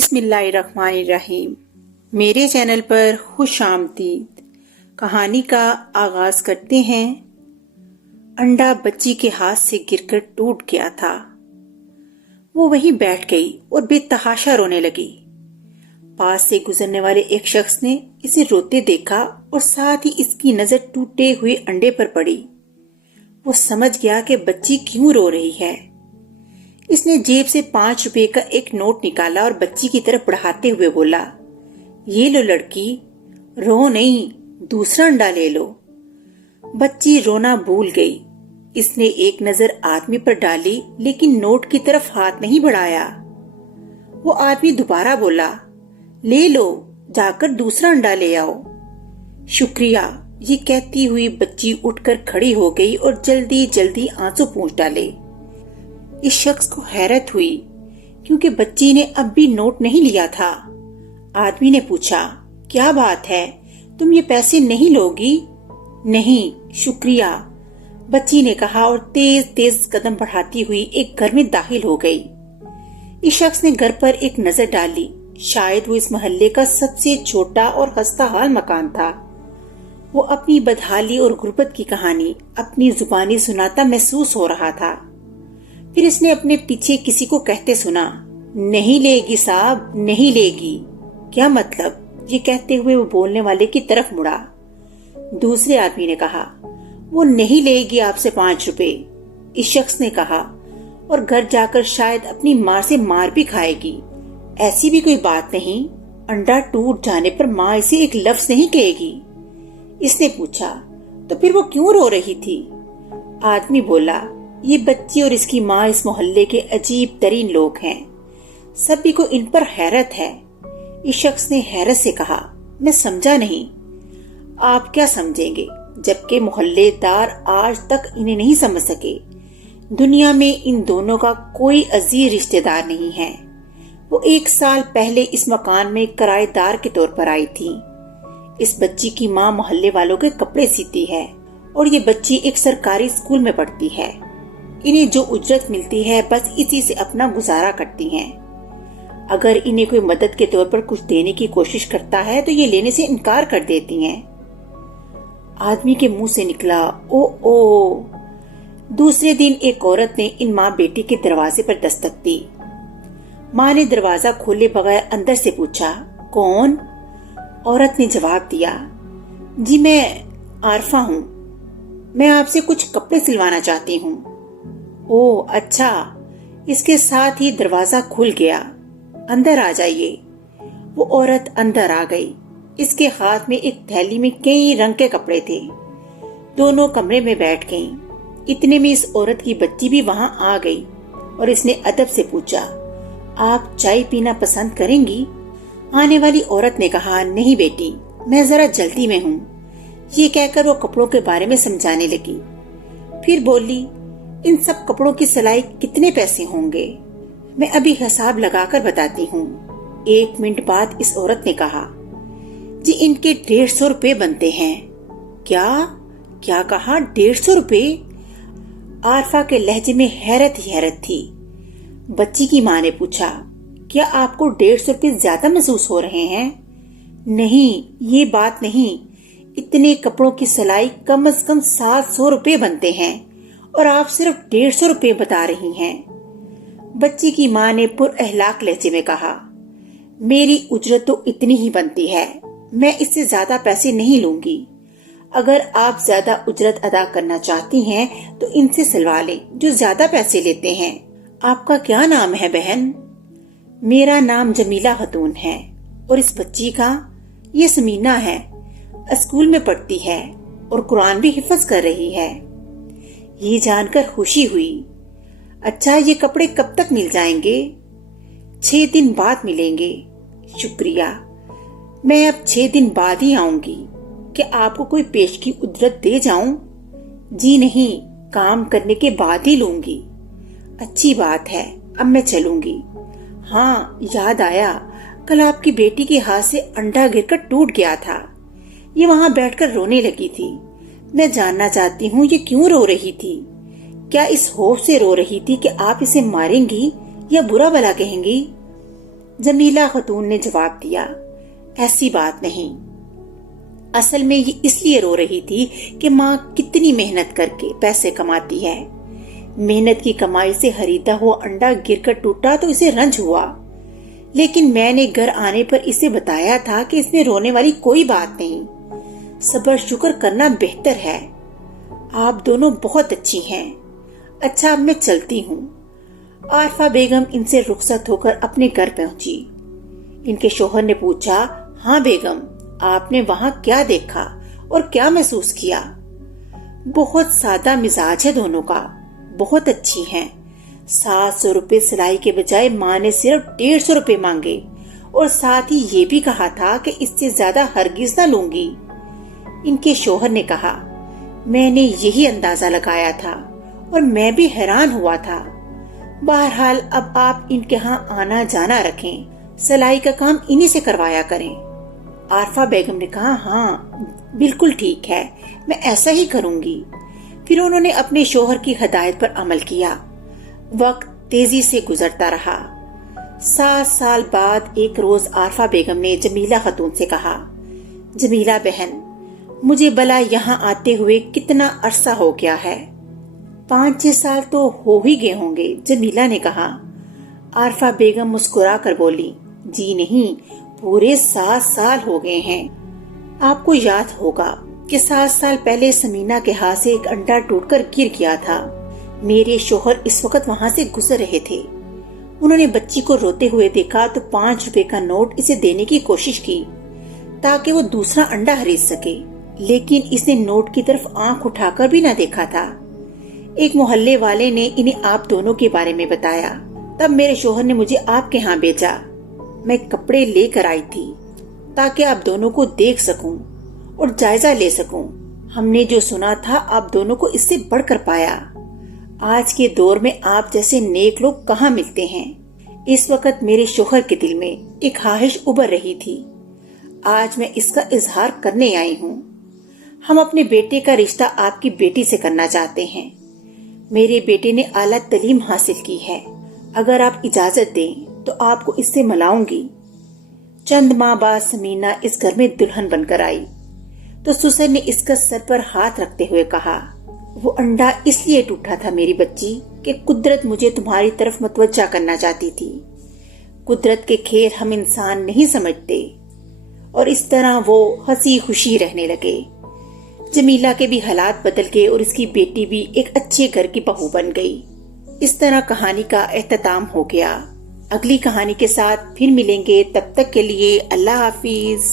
बिस्मिल्लाहिर्रहमानिर्रहीम। मेरे चैनल पर खुश आमदीद। कहानी का आगाज करते हैं। अंडा बच्ची के हाथ से गिरकर टूट गया था। वो वहीं बैठ गई और बेतहाशा रोने लगी। पास से गुजरने वाले एक शख्स ने इसे रोते देखा और साथ ही इसकी नजर टूटे हुए अंडे पर पड़ी। वो समझ गया कि बच्ची क्यों रो रही है। इसने जेब से 5 रुपए का एक नोट निकाला और बच्ची की तरफ बढ़ाते हुए बोला, ये लो लड़की, रो नहीं, दूसरा अंडा ले लो। बच्ची रोना भूल गई। इसने एक नजर आदमी पर डाली लेकिन नोट की तरफ हाथ नहीं बढ़ाया। वो आदमी दोबारा बोला, ले लो, जाकर दूसरा अंडा ले आओ। शुक्रिया, ये कहती हुई बच्ची उठकर खड़ी हो गई और जल्दी जल्दी आंसू पोंछ डाले। इस शख्स को हैरत हुई क्योंकि बच्ची ने अब भी नोट नहीं लिया था। आदमी ने पूछा, क्या बात है, तुम ये पैसे नहीं लोगी? नहीं, शुक्रिया, बच्ची ने कहा और तेज तेज कदम बढ़ाती हुई एक घर में दाखिल हो गई। इस शख्स ने घर पर एक नजर डाली। शायद वो इस मोहल्ले का सबसे छोटा और खस्ताहाल मकान था। वो अपनी बदहाली और गुर्बत की कहानी अपनी जुबानी सुनाता महसूस हो रहा था। फिर इसने अपने पीछे किसी को कहते सुना, नहीं लेगी साहब, नहीं लेगी। क्या मतलब? ये कहते हुए वो बोलने वाले की तरफ मुड़ा। दूसरे आदमी ने कहा, वो नहीं लेगी आपसे 5 रुपए। इस शख्स ने कहा, और घर जाकर शायद अपनी माँ से मार भी खाएगी। ऐसी भी कोई बात नहीं, अंडा टूट जाने पर माँ इसे एक लफ्ज नहीं कहेगी। इसने पूछा, तो फिर वो क्यों रो रही थी? आदमी बोला, ये बच्ची और इसकी माँ इस मोहल्ले के अजीब तरीन लोग हैं। सभी को इन पर हैरत है। इस शख्स ने हैरत से कहा, मैं समझा नहीं। आप क्या समझेंगे, जबकि मोहल्लेदार आज तक इन्हें नहीं समझ सके। दुनिया में इन दोनों का कोई अजीज रिश्तेदार नहीं है। वो 1 साल पहले इस मकान में किराएदार के तौर पर आई थी। इस बच्ची की माँ मोहल्ले वालों के कपड़े सीती है और ये बच्ची एक सरकारी स्कूल में पढ़ती है। इन्हें जो उजरत मिलती है बस इसी से अपना गुजारा करती हैं। अगर इन्हें कोई मदद के तौर पर कुछ देने की कोशिश करता है तो ये लेने से इनकार कर देती हैं। आदमी के मुंह से निकला, ओ। दूसरे दिन एक औरत ने इन माँ बेटी के दरवाजे पर दस्तक दी। माँ ने दरवाजा खोले बगैर अंदर से पूछा, कौन? औरत ने जवाब दिया, जी मैं आरफा हूँ, मैं आपसे कुछ कपड़े सिलवाना चाहती हूँ। ओह अच्छा। इसके साथ ही दरवाजा खुल गया। अंदर आ जाइए। वो औरत अंदर आ गई। इसके हाथ में एक थैली में कई रंग के कपड़े थे। दोनों कमरे में बैठ गईं। इतने में इस औरत की बच्ची भी वहां आ गई और इसने अदब से पूछा, आप चाय पीना पसंद करेंगी? आने वाली औरत ने कहा, नहीं बेटी, मैं जरा जल्दी में हूँ। ये कहकर वो कपड़ों के बारे में समझाने लगी। फिर बोली, इन सब कपड़ों की सिलाई कितने पैसे होंगे? मैं अभी हिसाब लगाकर बताती हूँ। 1 मिनट बाद इस औरत ने कहा, जी इनके 150 रुपए बनते हैं। क्या कहा? 150 रुपए? आरफा के लहजे में हैरत ही हैरत थी। बच्ची की माँ ने पूछा, क्या आपको 150 रुपए ज्यादा महसूस हो रहे हैं? नहीं, ये बात नहीं, इतने कपड़ों की सिलाई कम से कम 700 रुपए बनते हैं और आप सिर्फ 150 रुपए बता रही हैं। बच्ची की माँ ने पुरअहलाक लहजे में कहा, मेरी उजरत तो इतनी ही बनती है, मैं इससे ज्यादा पैसे नहीं लूंगी। अगर आप ज्यादा उजरत अदा करना चाहती हैं तो इनसे सिलवा लें जो ज्यादा पैसे लेते हैं। आपका क्या नाम है बहन? मेरा नाम जमीला खतून है। और इस बच्ची का? ये समीना है, स्कूल में पढ़ती है और कुरान भी हिफ्ज कर रही है। ये जानकर खुशी हुई। अच्छा, ये कपड़े कब तक मिल जाएंगे? 6 दिन बाद मिलेंगे। शुक्रिया, मैं अब 6 दिन बाद ही आऊंगी। क्या आपको कोई पेश की उजरत दे जाऊं? जी नहीं, काम करने के बाद ही लूंगी। अच्छी बात है, अब मैं चलूंगी। हाँ, याद आया, कल आपकी बेटी के हाथ से अंडा गिरकर टूट गया था। ये वहां बैठकर रोने लगी थी। मैं जानना चाहती हूँ ये क्यों रो रही थी। क्या इस खौफ से रो रही थी कि आप इसे मारेंगी या बुरा भला कहेंगी? جمیلہ خاتون نے جواب دیا، ایسی بات نہیں، اصل میں یہ اس لیے رو رہی تھی کہ ماں کتنی محنت کر کے پیسے کماتی ہے، محنت کی کمائی سے خریدا ہوا انڈا گر کر ٹوٹا تو اسے رنج ہوا، لیکن میں نے گھر آنے پر اسے بتایا تھا کہ اس میں رونے والی کوئی بات نہیں، صبر شکر کرنا بہتر ہے، آپ دونوں بہت اچھی ہیں، اچھا اب میں چلتی ہوں۔ عارفہ بیگم ان سے رخصت ہو کر اپنے گھر پہنچی۔ ان کے شوہر نے پوچھا، ہاں بیگم، آپ نے وہاں کیا دیکھا اور کیا محسوس کیا؟ بہت سادہ مزاج ہے دونوں کا، بہت اچھی ہیں، 700 روپے سلائی کے بجائے ماں نے صرف 150 روپے مانگے اور ساتھ ہی یہ بھی کہا تھا کہ اس سے زیادہ ہرگز نہ لوں گی۔ ان کے شوہر نے کہا، میں نے یہی اندازہ لگایا تھا اور میں بھی حیران ہوا تھا، بہرحال اب آپ ان کے ہاں آنا جانا رکھیں، سلائی کا کام انہی سے کروایا کریں۔ عارفہ بیگم نے کہا، ہاں بالکل ٹھیک ہے، میں ایسا ہی کروں گی۔ پھر انہوں نے اپنے شوہر کی ہدایت پر عمل کیا۔ وقت تیزی سے گزرتا رہا۔ 7 سال بعد ایک روز عارفہ بیگم نے جمیلہ خاتون سے کہا، جمیلہ بہن، مجھے بلا یہاں آتے ہوئے کتنا عرصہ ہو گیا ہے؟ 5-6 سال تو ہو ہی گئے ہوں گے، جمیلہ نے کہا۔ عارفہ بیگم مسکرا کر بولی، جی نہیں، پورے 7 سال ہو گئے ہیں۔ آپ کو یاد ہوگا کہ 7 سال پہلے سمینہ کے ہاتھ سے ایک انڈا ٹوٹ کر گر گیا تھا۔ میرے شوہر اس وقت وہاں سے گزر رہے تھے۔ انہوں نے بچی کو روتے ہوئے دیکھا تو 5 روپے کا نوٹ اسے دینے کی کوشش کی تاکہ وہ دوسرا انڈا خرید سکے، لیکن اس نے نوٹ کی طرف آنکھ اٹھا کر بھی نہ دیکھا تھا۔ ایک محلے والے نے انہیں آپ دونوں کے بارے میں بتایا، تب میرے شوہر نے مجھے آپ کے ہاں بھیجا۔ میں کپڑے لے کر آئی تھی تاکہ آپ دونوں کو دیکھ سکوں اور جائزہ لے سکوں۔ ہم نے جو سنا تھا آپ دونوں کو اس سے بڑھ کر پایا۔ آج کے دور میں آپ جیسے نیک لوگ کہاں ملتے ہیں۔ اس وقت میرے شوہر کے دل میں ایک خواہش ابھر رہی تھی، آج میں اس کا اظہار کرنے آئی ہوں۔ ہم اپنے بیٹے کا رشتہ آپ کی بیٹی سے کرنا چاہتے ہیں۔ میرے بیٹے نے اعلیٰ تعلیم حاصل کی ہے، اگر آپ اجازت دیں تو آپ کو اس سے ملاؤں گی۔ چند ماہ بعد سمینہ اس گھر میں دلہن بن کر آئی تو سسر نے اس کا سر پر ہاتھ رکھتے ہوئے کہا، وہ انڈا اس لیے ٹوٹا تھا میری بچی کہ قدرت مجھے تمہاری طرف متوجہ کرنا چاہتی تھی۔ قدرت کے کھیل ہم انسان نہیں سمجھتے، اور اس طرح وہ ہنسی خوشی رہنے لگے۔ جمیلہ کے بھی حالات بدل گئے اور اس کی بیٹی بھی ایک اچھے گھر کی بہو بن گئی۔ اس طرح کہانی کا اختتام ہو گیا۔ اگلی کہانی کے ساتھ پھر ملیں گے، تب تک کے لیے اللہ حافظ۔